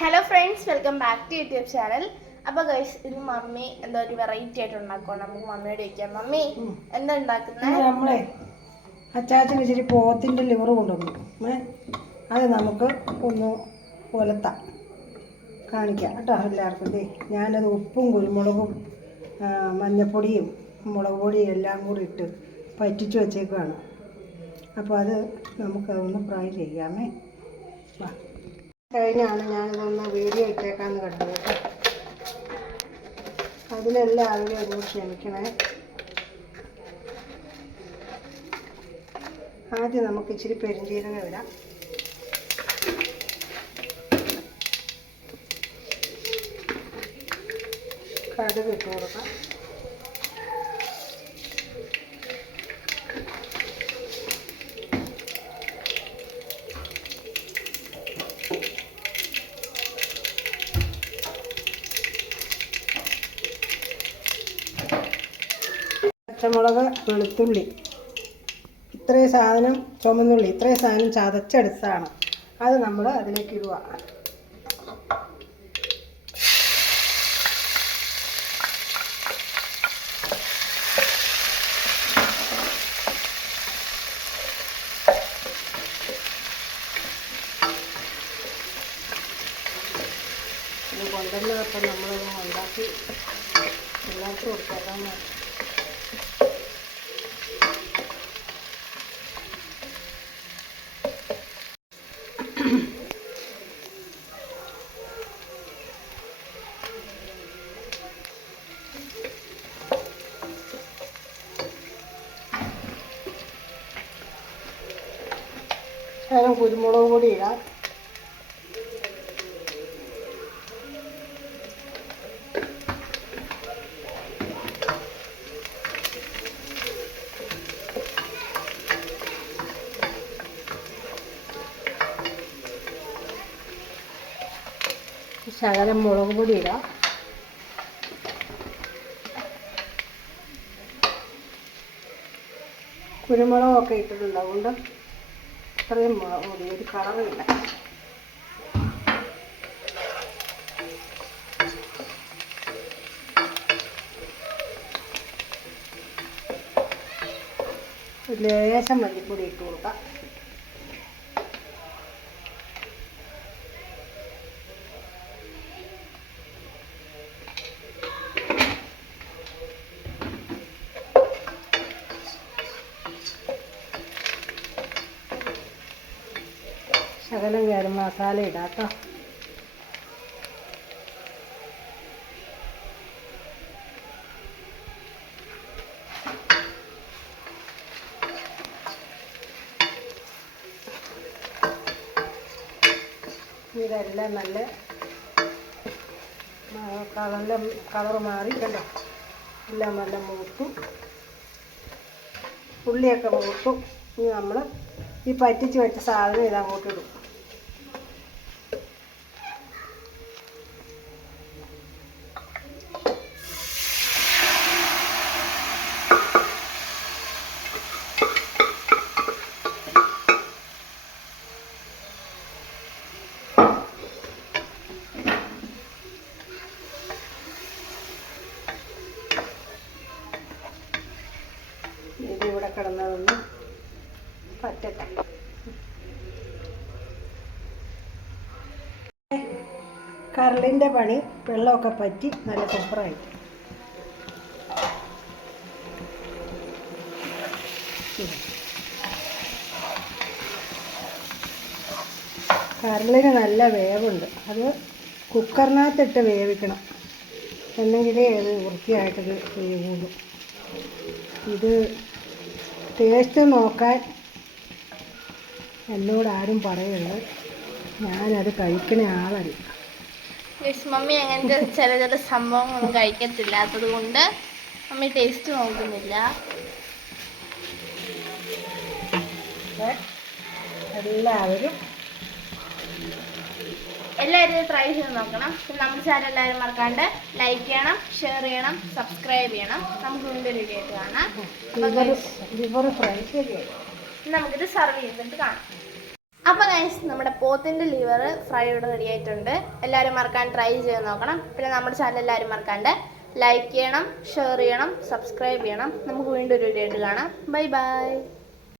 Hello friends, welcome back to YouTube channel. അപ്പോൾ guys, ഇന്ന് mummy എന്തോ ഒരു വെറൈറ്റി ആയിട്ട് ഉണ്ടാക്കുവാണ്. നമുക്ക് മമ്മിയോട് ചോദിക്കാം. മമ്മി എന്താ ഉണ്ടാക്കുന്നത്? നമ്മളെ അച്ചാച്ചന് ഇച്ചിരി പോത്തിൻ്റെ ലിവർ കൊണ്ടുവന്നു. അത് നമുക്ക് ഒന്ന് ഉലത്താം, കാണിക്കാം കേട്ടോ എല്ലാവർക്കും. ഞാനത് ഉപ്പും കുരുമുളകും മഞ്ഞൾപ്പൊടിയും മുളക് പൊടിയും എല്ലാം കൂടി ഇട്ട് പറ്റിച്ച് വെച്ചേക്കുവാണ്. അപ്പോൾ അത് നമുക്കതൊന്ന് ഫ്രൈ ചെയ്യാമേ. കഴിഞ്ഞാണ് ഞാനിതൊന്ന് വീഡിയോ ഇട്ടേക്കാന്ന് കണ്ടത് കേട്ടോ. അതിലെല്ലാവരും ഒന്ന് ക്ഷമിക്കണേ. ആദ്യം നമുക്ക് ഇച്ചിരി പെരുംജീരകം ഇടാം. കടുക് ഇട്ട് കൊടുക്കാം. പച്ചമുളക്, വെളുത്തുള്ളി, ഇത്രയും സാധനം, ചുമന്നുള്ളി, ഇത്രയും സാധനം ചതച്ചെടുത്താണ്. അത് നമ്മൾ അതിലേക്ക് ഇടുക. ഇത് കൊണ്ടുവന്നപ്പോൾ നമ്മളൊന്ന് ഉണ്ടാക്കി എല്ലാവർക്കും കൊടുത്തേക്കാൻ മതി. ശകലം കുരുമുളക് പൊടി ഇടാം. ശകലം മുളക് പൊടി ഇടാം. കുരുമുളകൊക്കെ ഇട്ടിട്ടുണ്ട്, അതുകൊണ്ട് ഇത്രയും മുളക് പൊടി, ഒരു കളറില്ല. ലേശം മല്ലിപ്പൊടി ഇട്ട് കൊടുക്കാം. ശകലം ഗരം മസാല ഇടാം കേട്ടോ. ഇതെല്ലാം നല്ല കളർ മാറി കണ്ടോ, എല്ലാം നല്ല മൂത്തും, ഉള്ളിയൊക്കെ മൂത്തും. ഇനി നമ്മൾ ഈ പറ്റിച്ച് വെച്ച സാധനം ഇതങ്ങോട്ട് ഇടും. ഇതിവിടെ കിടന്നതൊന്ന് പറ്റട്ടെ. കരളിൻ്റെ പണി, വെള്ളമൊക്കെ പറ്റി നല്ല സൂപ്പറായിട്ട്. കരളിന് നല്ല വേവുണ്ട്. അത് കുക്കറിനകത്തിട്ട് വേവിക്കണം, എന്നെങ്കിലേ അത് വൃത്തിയായിട്ടത് വേവുള്ളൂ. ഇത് ടേസ്റ്റ് നോക്കാൻ എന്നോട് ആരും പറയരുത്, ഞാനത് കഴിക്കുന്ന ആളല്ല. മമ്മി അങ്ങനത്തെ ചില സംഭവങ്ങളൊന്നും കഴിക്കത്തില്ലാത്തത് കൊണ്ട് മമ്മി ടേസ്റ്റ് നോക്കുന്നില്ല. എല്ലാവരും ട്രൈ ചെയ്ത് നോക്കണം. നമ്മുടെ ചാനൽ എല്ലാവരും മറക്കാണ്ട് ലൈക്ക് ചെയ്യണം, ഷെയർ ചെയ്യണം, സബ്സ്ക്രൈബ് ചെയ്യണം. നമുക്ക് വീണ്ടും വീഡിയോ ആയിട്ട് കാണാം. നമുക്കിത് സർവ് ചെയ്തിട്ട് കാണാം. അപ്പോൾ ഗൈസ് നമ്മുടെ പോത്തിൻ്റെ ലിവർ ഫ്രൈ ഇവിടെ റെഡി ആയിട്ടുണ്ട്. എല്ലാവരും മറക്കാൻ ട്രൈ ചെയ്ത് നോക്കണം. പിന്നെ നമ്മുടെ ചാനൽ എല്ലാവരും മറക്കാണ്ട് ലൈക്ക് ചെയ്യണം, ഷെയർ ചെയ്യണം, സബ്സ്ക്രൈബ് ചെയ്യണം. നമുക്ക് വീണ്ടും ഒരു വീഡിയോ ആയിട്ട് കാണാം. Bye bye.